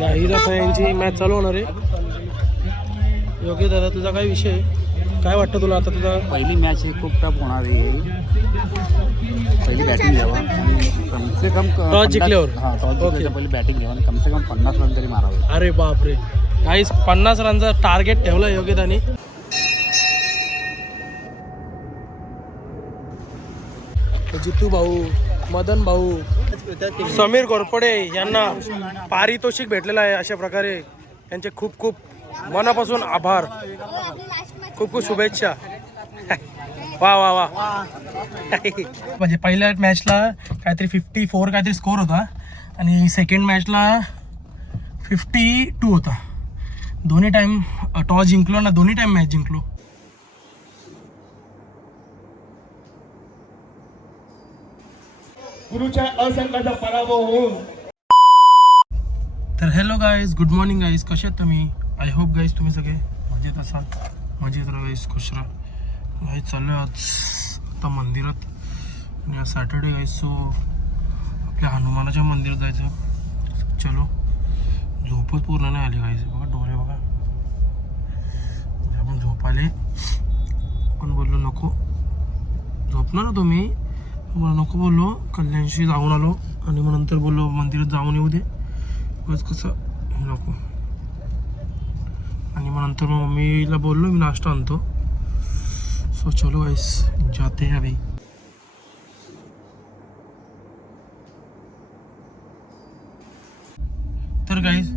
Guys आता यांची match चालू होणार आहे. योग्य दादा तुझा काय विषय काय वाटतं तुला आता? तुझा पहिली मॅच ही खूप टफ होणार आहे. पहिली बॅटिंग घ्यावा आणि कम से कम टॉस जिंकल्यावर टॉस जिंकल्यावर पहिली बॅटिंग घ्यावा आणि कम से कम 50 रन तरी मारावे. अरे बापरे, गाईज 50 रनचा टार्गेट ठेवला योग्यतानी. जितू भाऊ, मदन भाऊ, समीर घोरपडे यांना पारितोषिक भेटलेलं आहे. अशा प्रकारे यांचे खूप खूप मनापासून आभार, खूप खूप शुभेच्छा. वा वा वा. म्हणजे पहिल्या मॅचला काहीतरी 54 काहीतरी स्कोर होता आणि सेकंड मॅचला 52 होता. दोन्ही टाईम टॉस जिंकलो ना, दोन्ही टाईम मॅच जिंकलो. गुरुच्या असंख्याचा पराभव होऊन. तर hello guys, good morning guys, कसे आहेत तुम्ही? आय होप गाईज तुम्ही सगळे मजेत असाल. मजेत राहा गाईज, खुश राहा. गाईज चाललो आहे आज आता मंदिरात आणि आज सॅटर्डे गाईज, सो आपल्या हनुमानाच्या मंदिरात जायचं. चलो, झोपच पूर्ण नाही आली गाईज. बघा डोळे बघा, आपण झोप आले पण बोललो नको झोपणार ना तुम्ही, मला नको बोललो. कल्याणशी जाऊन आलो आणि मग नंतर बोललो मंदिरात जाऊन येऊ दे, बस कसं हे नको. आणि मग नंतर मग मम्मीला बोललो मी नाश्ता आणतो. सो चलो गाइस, जाते हैं अभी. तर गाईज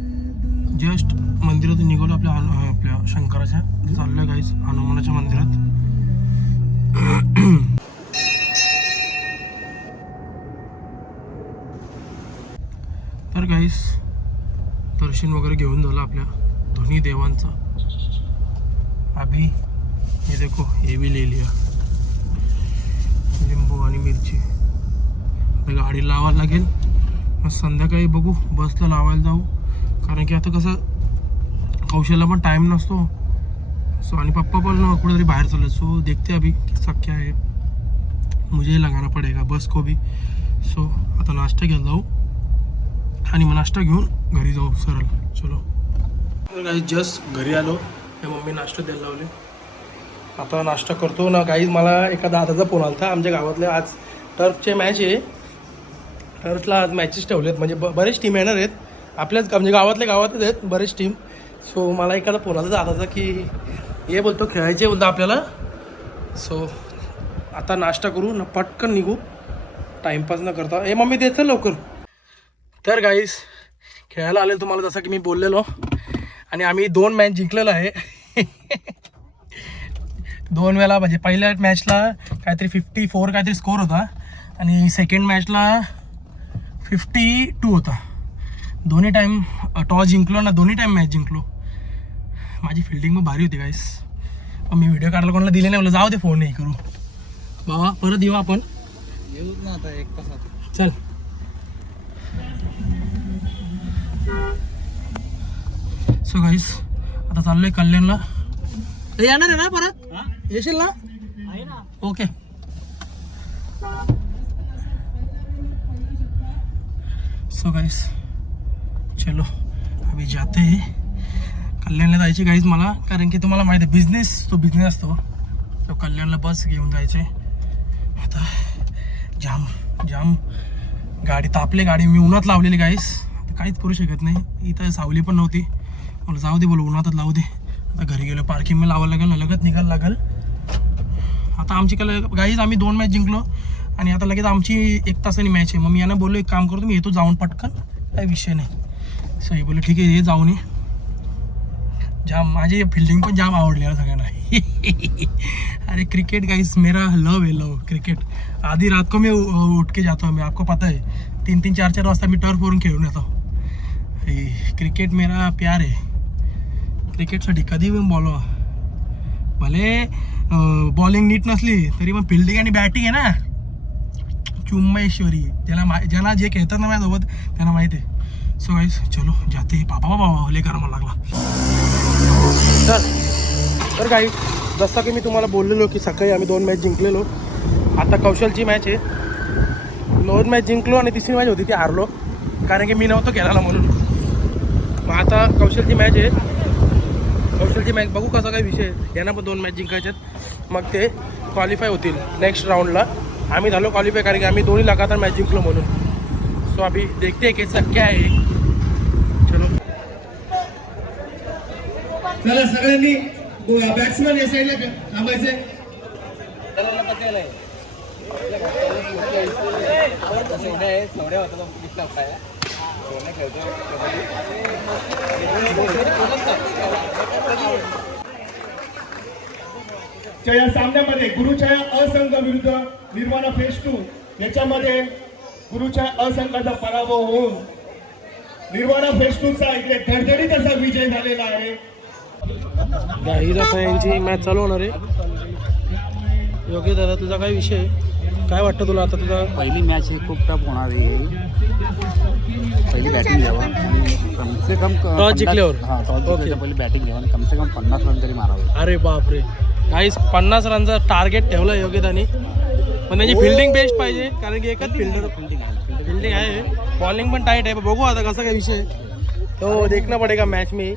जस्ट मंदिरातून निघालो आपल्या शंकराच्या. चाललोय गाईज हनुमानाच्या मंदिरात. तर गाईस दर्शन वगैरे घेऊन झालं आपल्या दोन्ही देवांचं. अभी हे देखो, हे भी ले लिया, लिंबू आणि मिरची. आता गाडी लावायला लागेल, मग संध्याकाळी बघू बसला लावायला जाऊ. कारण की आता कसं कौशलला पण टाईम नसतो. सो आणि पप्पा पण कुठेतरी बाहेर चालले. सो देखते अभी किस्सा क्या है, मुझे लगाना पडेगा बस को भी. सो आता नाश्ता घ्यायला जाऊ आणि मग नाश्ता घेऊन घरी जाऊ सरळ. चलो गाईज, जस्ट घरी आलो. या मम्मी नाश्ता द्यायला लावले. आता नाश्ता करतो ना गाईज. मला एका दादाचा फोन आला होता. आमच्या गावातले आज टर्फचे मॅच आहे. टर्फला आज मॅचेस ठेवलेत, म्हणजे बरेच टीम येणार आहेत आपल्याच म्हणजे गावातच आहेत बरेच टीम. सो मला एखादा फोन आला दादाचा की हे बोलतो खेळायचे बोलतो आपल्याला. सो आता नाश्ता करू ना, पटकन निघू, टाईमपास न करता. हे मम्मी देत लवकर. तर गाईस खेळायला आलेलो तुम्हाला जसं की मी बोललेलो, आणि आम्ही 2 मॅच जिंकलेलो आहे. 2 वेळा. म्हणजे पहिल्या मॅचला काहीतरी 54 काहीतरी स्कोर होता आणि सेकंड मॅचला 52 होता. दोन्ही टाईम टॉस जिंकलो ना, दोन्ही टाईम मॅच जिंकलो. माझी फिल्डिंग मग भारी होती गाईस. मी व्हिडिओ काढायला कोणाला दिले नाही, मला जाऊ दे फोन नाही करू बाबा, परत येऊ आपण. येऊ ना आता 1 तासात. चल. सो गाईस आता चाललोय कल्याणला. येणार आहे ना परत? येशील ना? ओके. सो गाईस चलो अभी जाते हैं. कल्याणला जायची गाईज मला, कारण की तुम्हाला माहिती आहे बिझनेस असतो तो. कल्याणला बस घेऊन जायचे. आता जाम गाडी तापले. गाडी मी उन्हात लावलेली गाईस, काहीच करू शकत नाही. इथं सावली पण नव्हती. मला जाऊ दे बोलू, उन्हातच लावू दे. आता घरी गेलो, पार्किंग लावायला लागेल, लगेच निघायला लागेल. आता आमची गाईज आम्ही 2 मॅच जिंकलो आणि आता लगेच आमची 1 तासानी मॅच आहे. मग मी यांना बोललो एक काम करतो, मी येतो जाऊन पटकन, काही विषय नाही. सही बोलले ठीक आहे, ये जाऊन ये. जाम माझी फिल्डिंग पण जाम आवडली आहे सगळ्यांना. अरे क्रिकेट गाइस मेरा लव है, लव क्रिकेट. आधी रात को मैं उठ के जाता हूँ, मैं आपको पता है 3-3, 4-4 वाजता मी टर्फवरून खेळून येतो. क्रिकेट मेरा प्यार आहे. क्रिकेटसाठी कधी पण बोलवा. भले बॉलिंग नीट नसली तरी पण फिल्डिंग आणि बॅटिंग आहे ना चुम्मेश्वरी. ज्यांना जे खेळतात ना माझ्यासोबत त्यांना माहिती आहे. सो गाइस चलो जाते. बाबा लय गरम लागला. तर गाईस जसं की मी तुम्हाला बोललेलो की सकाळी आम्ही 2 मॅच जिंकलेलो. आता कौशलची मॅच आहे. 2 मॅच जिंकलो आणि तिसरी मॅच होती ती हारलो, कारण की मी नव्हतो खेळायला म्हणून. मग आता कौशलची मॅच आहे, कौशलची मॅच बघू कसा काय विषय आहे. यांना पण 2 मॅच जिंकायच्यात, मग ते क्वालिफाय होतील नेक्स्ट राऊंडला. आम्ही झालो क्वालिफाय कारण की आम्ही 2 लगातार मॅच जिंकलो म्हणून. सो अभी देखते हैं कैसा क्या है. चलो चला सगळ्यांनी बॅट्समन या साईडला थांबायचे. या सामन्यामध्ये गुरुछाया असंघ विरुद्ध निर्वाणा फेज 2 याच्यामध्ये गुरुछाया असंघाचा पराभव होऊन निर्वाणा फेज 2 चा इकडे धडधडीत असा विजय झालेला आहे. गाईज आता यांची मॅच चालू होणार आहे. योग्य दादा तुझा काय विषय आहे? काय वाटतं तुला आता? तुझा पहिली मॅच ही खूप टफ होणार आहे. पहिली बॅटिंग घ्यावा आणि कम से कम टॉस जिंकल्यावर हां टॉस जिंकल्यावर पहिली बॅटिंग घ्यावा आणि कम से कम 50 रन तरी मारावे. अरे बापरे गाईज 50 रनचा टार्गेट ठेवलं योग्यतानी. पण त्याची फिल्डिंग बेस्ट पाहिजे कारण की एकच फिल्डिंग आहे. बॉलिंग पण टाईट आहे. बघू आता कसा काय विषय तो देखना पडेगा मॅच में.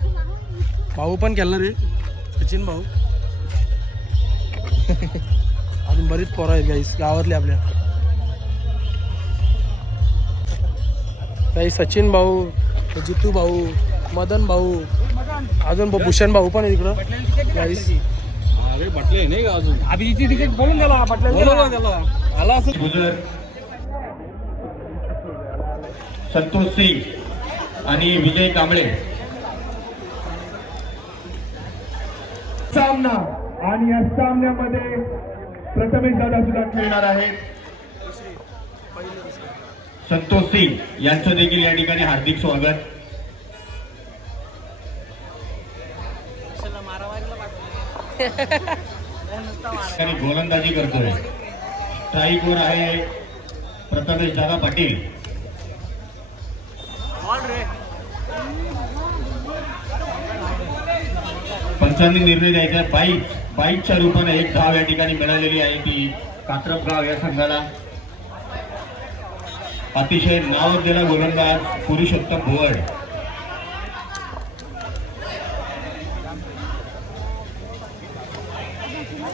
भाऊ पण खेळणार रे, सचिन भाऊ. अजून बरीच पोरं आहेत गाईस गावातले आपल्या. काही सचिन भाऊ, जितू भाऊ, मदन भाऊ, अजून भूषण भाऊ पण आहे तिकडं गाईस. म्हटले नाही का अजून अभिजितची तिकीट बोलून गेला त्याला आला असं. संतोष सिंग आणि विजय कांबळे सामना. आणि या सामन्यामध्ये प्रथमेश दादा सुद्धा खेळणार आहेत. संतोष सिंग यांचं देखील या ठिकाणी हार्दिक स्वागत. आणि गोलंदाजी करतोय. स्ट्राईकवर आहे प्रथमेश दादा पाटील. पंचांनी निर्णय द्यायचा. बाईकच्या रूपाने 1 धाव या ठिकाणी मिळालेली आहे ती कात्रपगाव या संघाला. अतिशय नावाजलेला गोलंदाज पुरुषोत्तम भोवड.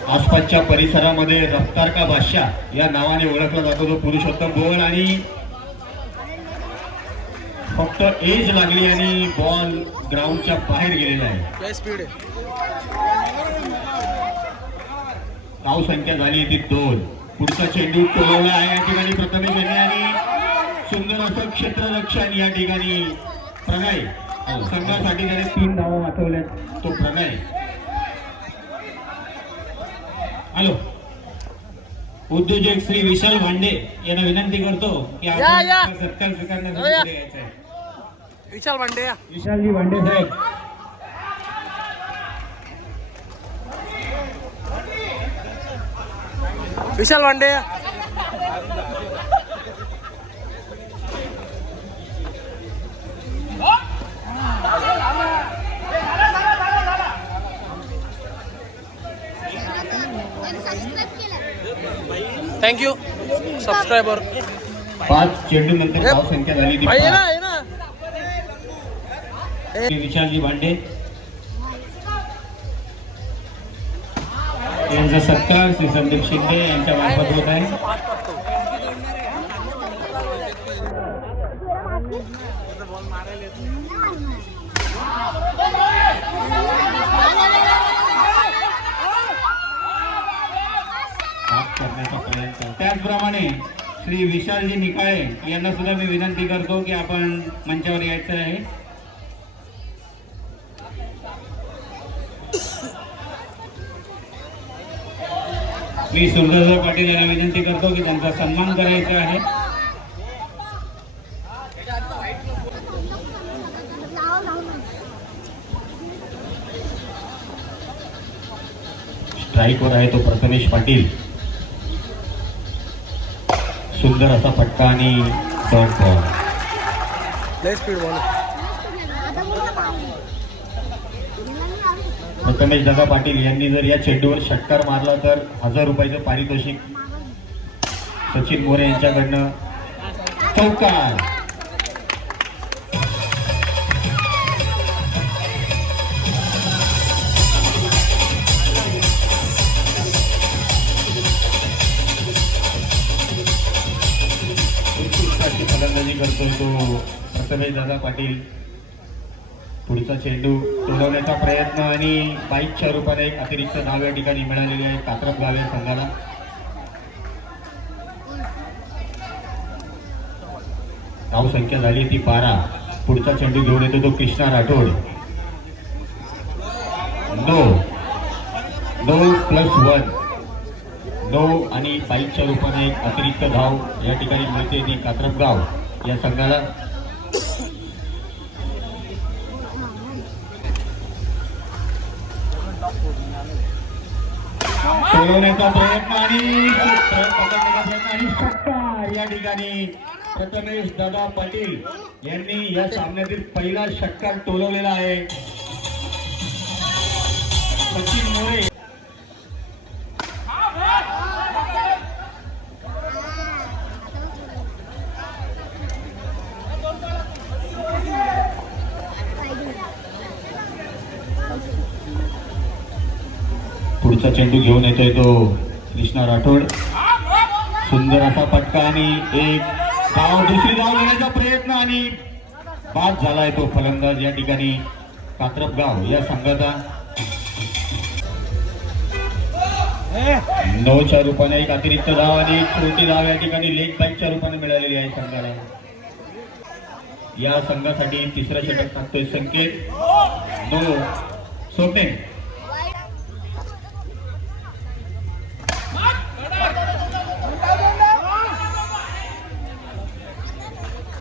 आसपासच्या परिसरामध्ये रफ्तार का बादशाह या नावाने ओळखला जातो तो पुरुषोत्तम भोवड. आणि फक्त एज लागली आणि बॉल ग्राउंडच्या बाहेर गेलेला आहे. स्पीड आहे. धाव संख्या झाली ती 2. पुढचा चेंडू टोलवला आहे या ठिकाणी प्रथमेश यांनी आणि सुंदर असं क्षेत्ररक्षण या ठिकाणी प्रणय संघासाठी त्याने 3 धावा वाचवल्यात. तो प्रणय हॅलो उद्योजक श्री विशाल भांडे यांना विनंती करतो की आपण सत्कार स्वीकारण्यासाठी पुढे यायचं आहे. विशाल भांडे या. विशालजी भांडे साहेब. विशाल भांडे या. Thank you subscriber. 5 चेंडू नंतर धाव संख्या झाली ती 5. विशालजी भांडे यांचा सत्कार श्री संदीप शिंदे यांच्या मार्फत होत आहे. त्याचप्रमाणे श्री विशालजी निकाळे यांना सुद्धा मी विनंती करतो की आपण मंचावर यायचं आहे. मी सुरदासराव पाटील यांना विनंती करतो की त्यांचा सन्मान करायचा आहे. स्ट्राईकवर आहे तो प्रथमेश पाटील. सुंदर असा फटका आणि डॉट बॉल. लय स्पीड बॉल. प्रथमेश दादा पाटील यांनी जर या चेंडूवर षटकार मारला तर 1000 रुपयाचं पारितोषिक सचिन मोरे यांच्याकडनं. चौकार. प्रथमेश दादा पाटील. पुढचा चेंडू टोलवण्याचा प्रयत्न आणि बाईकच्या रूपाने एक अतिरिक्त धाव या ठिकाणी मिळालेली आहे कात्रप गाव या संघाला. धाव संख्या झाली ती 12. पुढचा चेंडू घेऊन येतो तो कृष्णा राठोड. 9+1 9 आणि बाईकच्या रूपाने एक अतिरिक्त धाव या ठिकाणी मिळते ती कात्रप गाव या संघाला. टोलवण्याचा प्रयत्न आणि षटकार या ठिकाणी प्रथमेश दादा पाटील यांनी या सामन्यातील पहिला षटकार टोलवलेला आहे. सचिन मोरे पुढचा चेंडू घेऊन येतोय तो कृष्णा राठोड. सुंदर असा फटका आणि एक धाव, दुसरी धाव घेण्याचा प्रयत्न आणि बाद झालाय तो फलंदाज या ठिकाणी कात्रप गाव या संघाचा. 9च्या रूपाने एक अतिरिक्त धाव आणि एक छोटी धाव या ठिकाणी लेग बॅकच्या रूपाने मिळालेली आहे संघाला. या संघासाठी तिसरा षटक टाकतोय संकेत. 9 स्वप्ने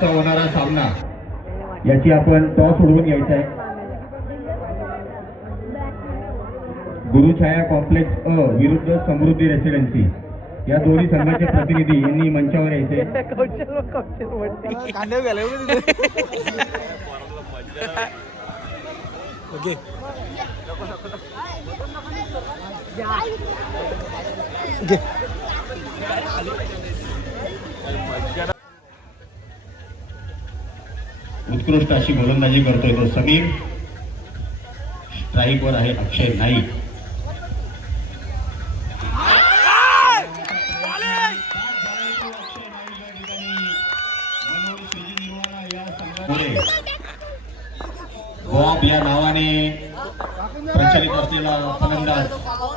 होणारा सामना याची आपण टॉस उडवून घ्यायचा आहे. गुरुछाया कॉम्प्लेक्स अ विरुद्ध समृद्धी रेसिडेन्सी या दोन्ही संघाचे प्रतिनिधी यांनी मंचावर यायचे. उत्कृष्ट अशी गोलंदाजी करतोय तो समीर. स्ट्राईक वर आहे अक्षय नाईक. बॉब या नावाने प्रचलित असलेला फलंदाज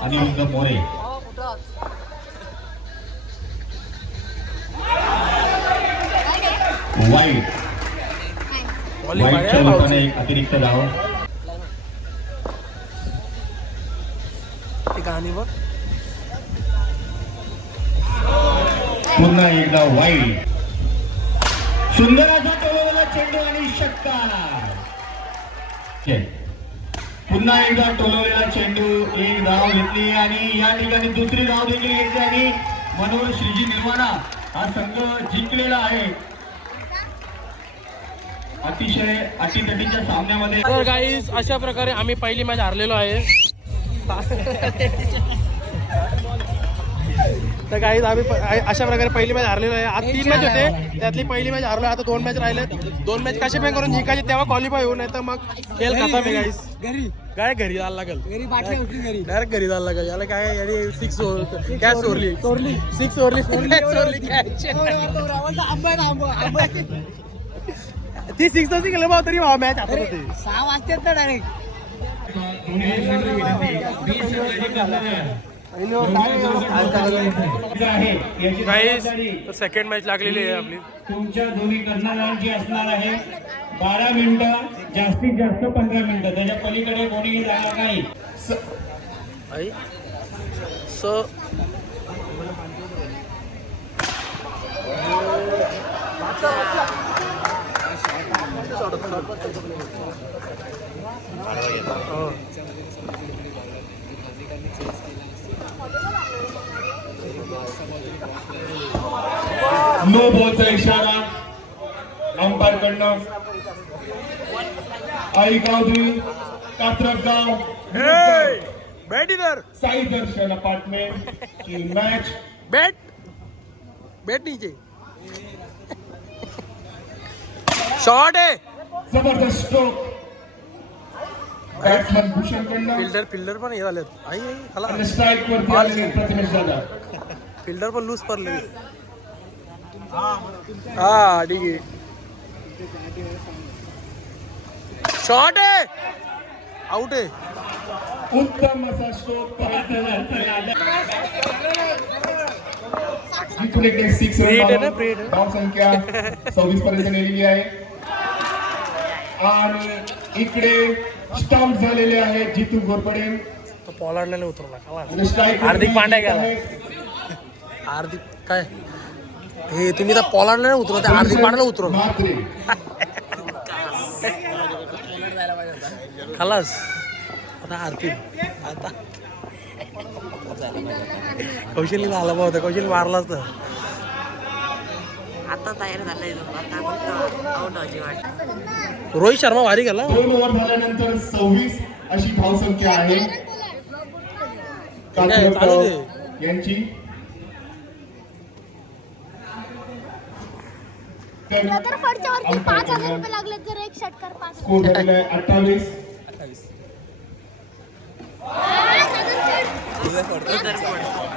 अनिरुद्ध मोरे. वाईटच्या रूपाने एक अतिरिक्त धाव. पुन्हा एकदा वाईट. सुंदर असा टोलवलेला चेंडू आणि षटकार. पुन्हा एकदा टोलवलेला चेंडू, एक धाव घेतली आणि या ठिकाणी दुसरी धाव देखील घेतली आणि मनोहर श्रीजी निर्माणा हा संघ जिंकलेला आहे. अतिशय अटीतटीच्या सामन्यामध्ये. तर गाईज अशा प्रकारे आम्ही पहिली मॅच हारलेलो आहे. तर गाईज आम्ही अशा प्रकारे पहिली मॅच हारलेलो आहे. आज 3 मॅच होते, त्यातली पहिली मॅच हारलो. आता 2 मॅच राहिले. 2 मॅच कसे पण करून जिंकायचे, तेव्हा क्वालिफाय होऊ, नाही तर मग खेळ खाता मी गाईज. काय घरी जायला लागेल, डायरेक्ट घरी जायला लागेल. याला काय याने 6 कॅच चोरली 6 चोरली ती 6 अशी गेलं भाव तरी मॅच हातात होते. 6 वाजतात ना डायरेक्ट. सेकंड मॅच लागलेली आहे आपली. तुमच्या दोन्ही कर्णधारांची असणार आहे 12 मिनिटं, जास्तीत जास्त 15 मिनिटं. त्याच्या पलीकडे कोणीही जाणार नाही. नो बॉलचा इशारा अंपायर कडनं. आई गावधुरी कात्रप गाव बैट इधर, साई दर्शन अपार्टमेंट की मैच. बैट नीचे. शॉट आहे. जबरदस्त स्ट्रोक बॅट्समन भूषण कडनं. फिल्डर पण हे झाले. आणि स्ट्राईक वरती आलेले प्रथमेश दादा. फिल्डर पण लूज पडले. हा ठीक आहे. शॉट आहे, आउट आहे. उत्तम असा स्ट्रोक पर्यंत इथून इकडे 6 Breed आहे रन ना, breed आहे. धाव संख्या 26 पर्यंत नेलेली आहे आणि इकडे स्टंप झालेले आहेत जितू घोरपडे. तो पॉलार्डला उतरला खाला. इकडे strike हार्दिक पांड्या गेला. आहे. हार्दिक काय हे तुम्ही तर पॉलार्डला नाही उतरवत, हार्दिक पांड्याला उतरवलं म्हात्रे. खलास. आता हार्दिक आता कौशल्य आला होता, कौशल्य मारलाच तर. आता तयार झालाय तो, आता फक्त आउट व्हायची वाट. रोहित शर्मा भारी गेला. 2 ओव्हर झाल्यानंतर 26 अशी धाव संख्या आहे कात्रप यांची. तर रदरफोर्डच्या वरती 5,000 रुपये लागले जर एक षटकार 5. स्कोर झालेला आहे 28.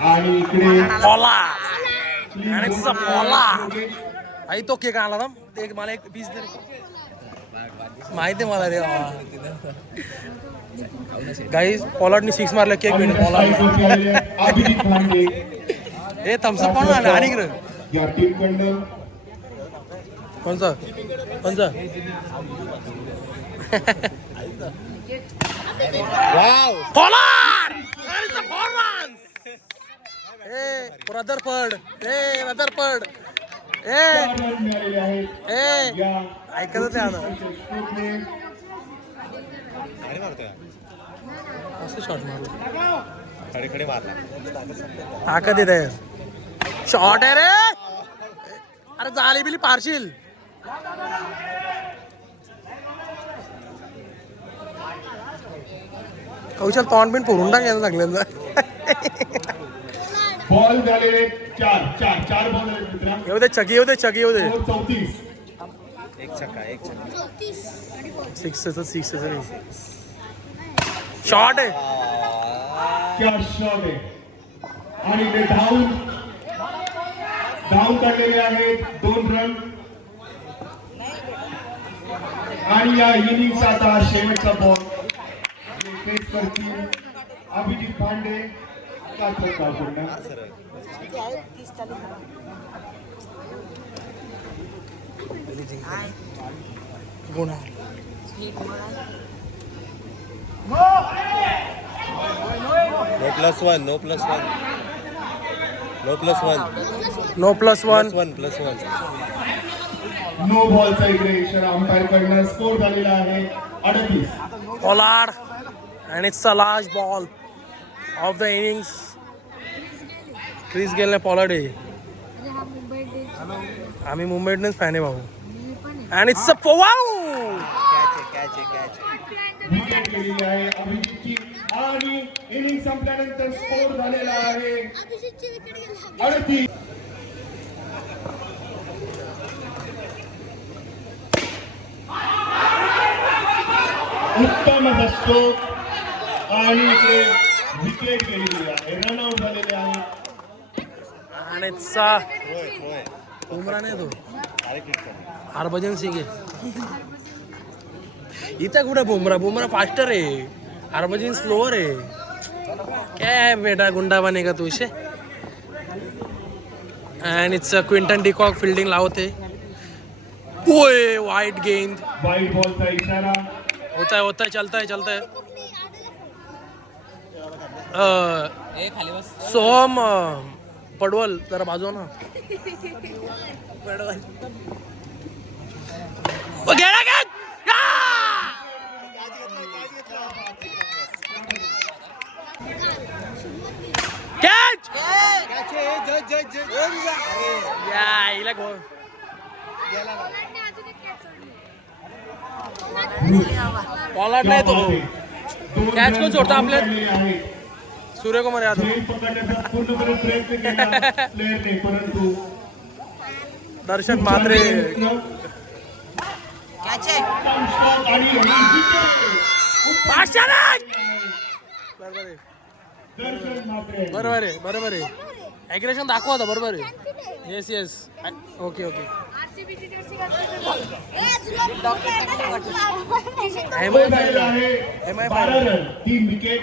आणि इकडे पॉला आणि तिचा पॉला आई तो केक आणला ना, ते मला एक पीस दे रे. माहिती आहे मला रे. गाईज पॉलार्डनी 6 मारला, केक भेटेल पॉलार्डला. अभिजित भांडे हे थम्सअप कोण आलं आणि इकडं या टीमकडनं कोणचा कोणचा पॉलार्ड आणि it's a four runs. Rutherford Rutherford मिळालेले आहेत या ऐकत नाही आलं. स्ट्रोकने. असं शॉट मारला, ताकद येत आहे. शॉट आहे रे, अरे झाली बिली पारशील. कौशल तोंड बिन फोडून टाकायला लागलं. बॉल झालेले 4 बॉल झाले मित्रा. येऊ दे चकी, येऊ दे चकी, येऊ दे. 34. सिक्स शॉट आहे. क्या शॉट आहे. आणि ते धाव काढलेले आहेत 2 रन. आणि या इनिंगचा आता शेवटचा बॉल फेस करतील अभिजित भांडे कात्रप गावकडनं. गुन्हा No plus one. No plus one. No बॉलचा इकडे इशारा अंपायर कडनं. स्कोर झालेला आहे 38. Pollard and it's the last ball of the innings. Chris गेलने पॉलार्ड आहे. आम्ही मुंबई इंडियन्स फॅन आहे भाऊ. and it's a wow. Wicket गेलेली आहे अभिजितची. आणि इनिंग संपल्यानंतर स्कोर झालेला आहे 38. उत्तम असा स्ट्रोक आणि इकडे विकेट गेलेली आहे. रनआउट झालेले आहे. आणि बुमरा नाही तो हरभजन सिंग आहे. इथं कुठे बुमरा फास्टर आहे, हरभजन स्लोअर आहे. काय बेटा गुंडा बनेगा तू इसे. And it's Quinton de Kock fielding लावते. ओए वाईट गेंद. वाईट बॉलचा इशारा. होता है चलता है. सोहम पडवल जरा बाजू ना. कॅच. पॉलार्ड नाही तो. कॅच कोण सोडतो आपल्या सूर्यकुमार यादव. पकडण्याचा पूर्णपणे प्रयत्न केला प्लेअरने परंतु दर्शन म्हात्रे. बरोबर आहे. ॲग्रेशन दाखवा होता. बरोबर आहे. Yes okay. तो झालेला आहे 12 रन 3 विकेट.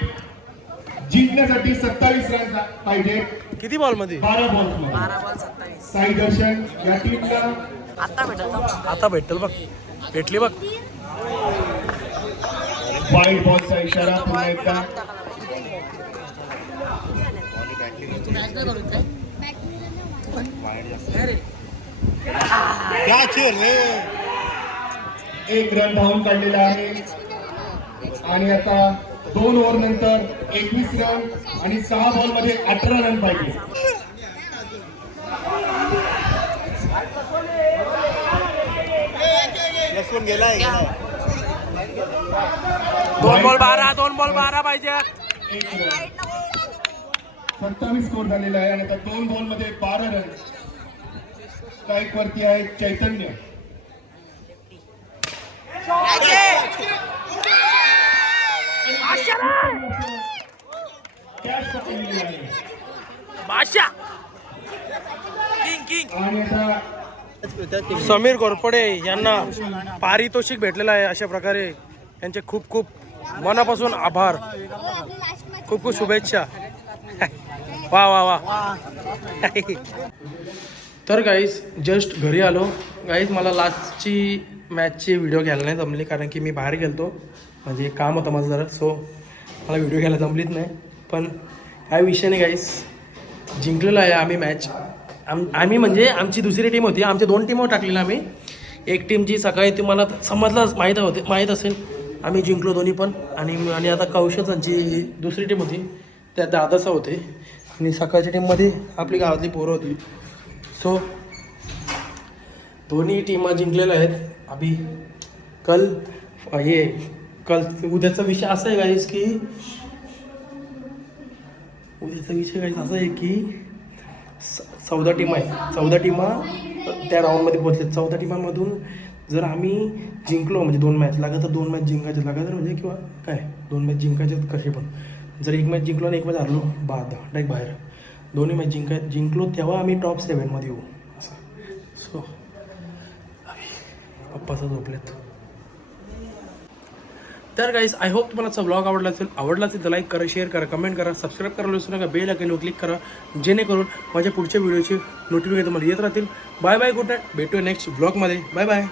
जिंकण्यासाठी 27 रन पाहिजे किती बॉल मध्ये? 12 बॉल्स 12 बॉल 27. साई दर्शन या टीमला आता भेटल आता भेटल बघ, भेटली बघ. वाईड बॉलचा इशारा पुन्हा एकदा. एक रन धावून काढलेला आहे आणि आता 2 ओव्हर नंतर 21 रन आणि 6 बॉल मध्ये 18 रन पाहिजे. गेलाय 2 बॉल 12, 2 बॉल 12 पाहिजे. 27 स्कोर झालेला आहे आणि आता 2 बॉल मध्ये 12 रन. स्ट्राईक वरती आहे चैतन्य. कॅच पकडलेली आहे बादशाह किंग किंग. आणि आता समीर घोरपडे यांना पारितोषिक भेटलेलं आहे. अशा प्रकारे यांचे खूप खूप मनापासून आभार, खूप खूप शुभेच्छा. वा वा वा. तर गाईज जस्ट घरी आलो. गाईज मला लास्टची मॅचची व्हिडिओ घ्यायला नाही जमली कारण की मी बाहेर गेलो म्हणजे काम होतं माझं जरा, सो मला व्हिडिओ घ्यायला जमलीच नाही. पण काय विषय नाही गाईज, जिंकलेलो आहे आम्ही मॅच. आम्ही म्हणजे आमची दुसरी टीम होती, आमच्या 2 टीमवर टाकलेलं आम्ही. एक टीमची सकाळी तुम्हाला समजलं माहीत असेल आम्ही जिंकलो दोन्ही पण. आणि आता कौशलची दुसरी टीम होती त्या दादासा होते आणि सकाळच्या टीममध्ये आपली गावातली पोरं होती. सो दोन्ही टीमा जिंकलेल्या आहेत. अभि कल उद्याचा विषय असा आहे गाईस की असा आहे की 14 टीम आहे. 14 टीमा त्या राऊंडमध्ये पोहोचले. 14 टीमांमधून जर आम्ही जिंकलो म्हणजे 2 मॅच लागत तर 2 मॅच जिंकायचे लागत म्हणजे किंवा काय 2 मॅच जिंकायचे कसे पण. जर 1 मॅच जिंकलो आणि 1 मॅच हरलो बाद डायरेक्ट बाहेर. दोन्ही मॅच जिंकलो तेव्हा आम्ही टॉप 7मध्ये येऊ असं. सो पप्पाचा झोपलेत. तर गाईज आय होप तुम्हाला व्लॉग आवडला असेल तर लाईक करा, शेअर करा, कमेंट करा, सबस्क्राईब करायला विसरू नका. बेल आयकॉनवर क्लिक करा जेणेकरून माझ्या पुढच्या व्हिडिओचे नोटिफिकेशन तुम्हाला येत राहतील. Bye bye, good night. भेटूया नेक्स्ट व्लॉगमध्ये. Bye bye.